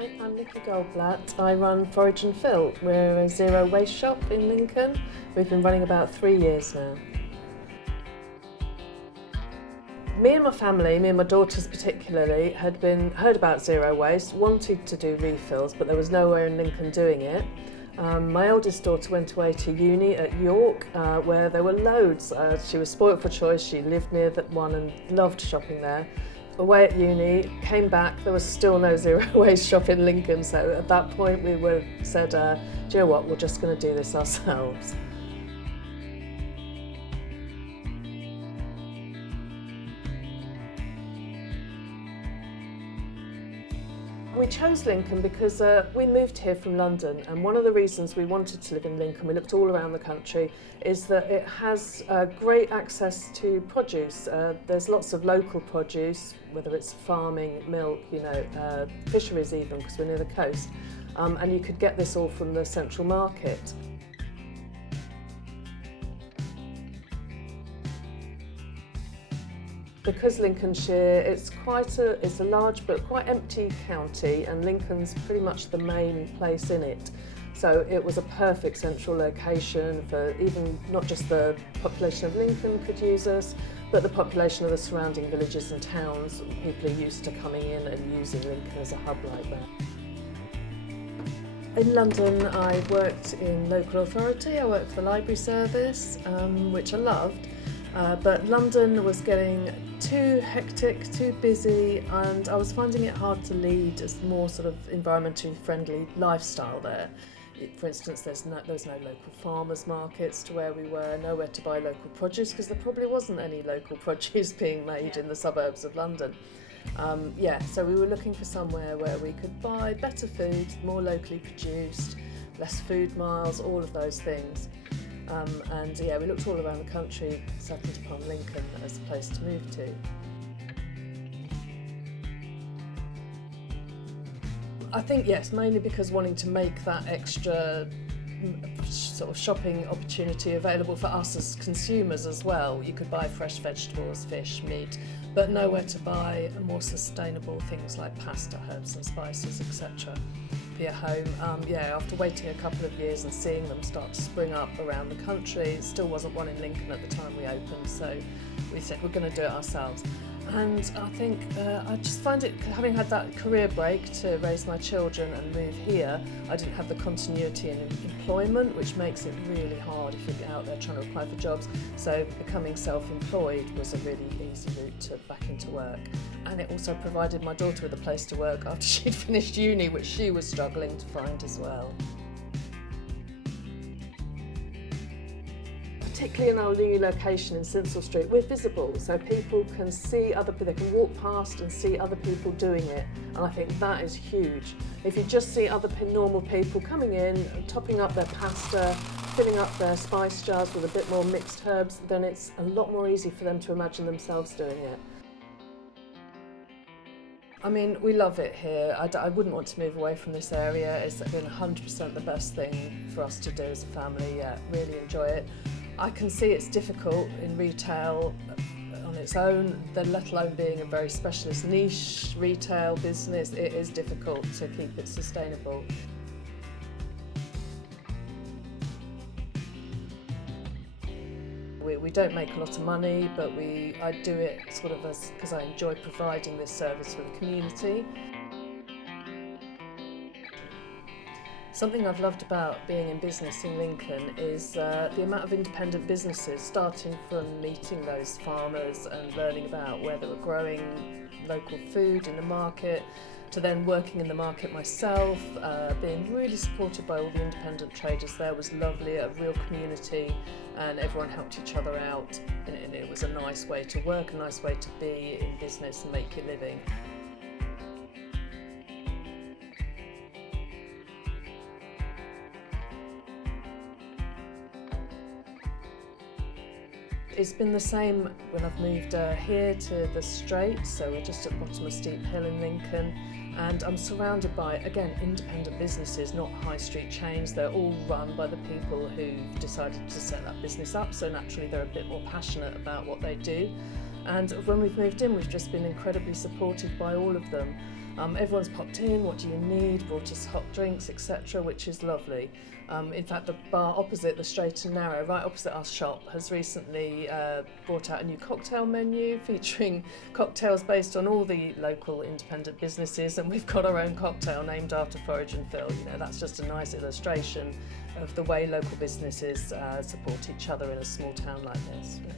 Hi, I'm Nikki Goldblatt. I run Forage and Fill. We're a zero waste shop in Lincoln. We've been running about 3 years now. Me and my family, me and my daughters particularly, had heard about zero waste, wanted to do refills, but there was nowhere in Lincoln doing it. My eldest daughter went away to uni at York, where there were loads. She was spoilt for choice. She lived near that one and loved shopping there. Away at uni, came back, there was still no zero waste shop in Lincoln, so at that point we said, do you know what, we're just going to do this ourselves. We chose Lincoln because we moved here from London, and one of the reasons we wanted to live in Lincoln, we looked all around the country, is that it has great access to produce. There's lots of local produce, whether it's farming, milk, fisheries even, because we're near the coast, and you could get this all from the central market. Because Lincolnshire, it's a large but quite empty county, and Lincoln's pretty much the main place in it. So it was a perfect central location for even not just the population of Lincoln could use us, but the population of the surrounding villages and towns. People are used to coming in and using Lincoln as a hub like that. In London, I worked in local authority. I worked for the library service, which I loved. But London was getting too hectic, too busy, and I was finding it hard to lead a more sort of environmentally friendly lifestyle there. For instance, there was no local farmers markets to where we were, nowhere to buy local produce because there probably wasn't any local produce being made in the suburbs of London. So we were looking for somewhere where we could buy better food, more locally produced, less food miles, all of those things. We looked all around the country, settled upon Lincoln as a place to move to. I think yes, mainly because wanting to make that extra sort of shopping opportunity available for us as consumers as well. You could buy fresh vegetables, fish, meat, but nowhere to buy more sustainable things like pasta, herbs and spices, etc. for your home. After waiting a couple of years and seeing them start to spring up around the country, it still wasn't one in Lincoln at the time we opened, so we said we're going to do it ourselves. And I think I just find it, having had that career break to raise my children and move here, I didn't have the continuity in employment, which makes it really hard if you're out there trying to apply for jobs. So becoming self-employed was a really easy route back into work. And it also provided my daughter with a place to work after she'd finished uni, which she was struggling to find as well. Particularly in our new location in Sinsel Street, we're visible, so people can see they can walk past and see other people doing it, and I think that is huge. If you just see other normal people coming in and topping up their pasta, filling up their spice jars with a bit more mixed herbs, then it's a lot more easy for them to imagine themselves doing it. I mean, we love it here. I wouldn't want to move away from this area. It's been 100% the best thing for us to do as a family. Yeah, really enjoy it. I can see it's difficult in retail on its own, let alone being a very specialist niche retail business. It is difficult to keep it sustainable. We don't make a lot of money, but I do it sort of because I enjoy providing this service for the community. Something I've loved about being in business in Lincoln is the amount of independent businesses, starting from meeting those farmers and learning about where they were growing local food in the market, to then working in the market myself, being really supported by all the independent traders there was lovely, a real community, and everyone helped each other out, and it was a nice way to work, a nice way to be in business and make your living. It's been the same when I've moved here to the Strait, so we're just at the bottom of Steep Hill in Lincoln, and I'm surrounded by, again, independent businesses, not high street chains. They're all run by the people who've decided to set that business up, so naturally they're a bit more passionate about what they do. And when we've moved in, we've just been incredibly supported by all of them. Everyone's popped in, what do you need, brought us hot drinks, etc., which is lovely. In fact, the bar opposite, the Straight and Narrow, right opposite our shop, has recently brought out a new cocktail menu featuring cocktails based on all the local independent businesses, and we've got our own cocktail named after Forage and Phil. You know, that's just a nice illustration of the way local businesses support each other in a small town like this. Yeah.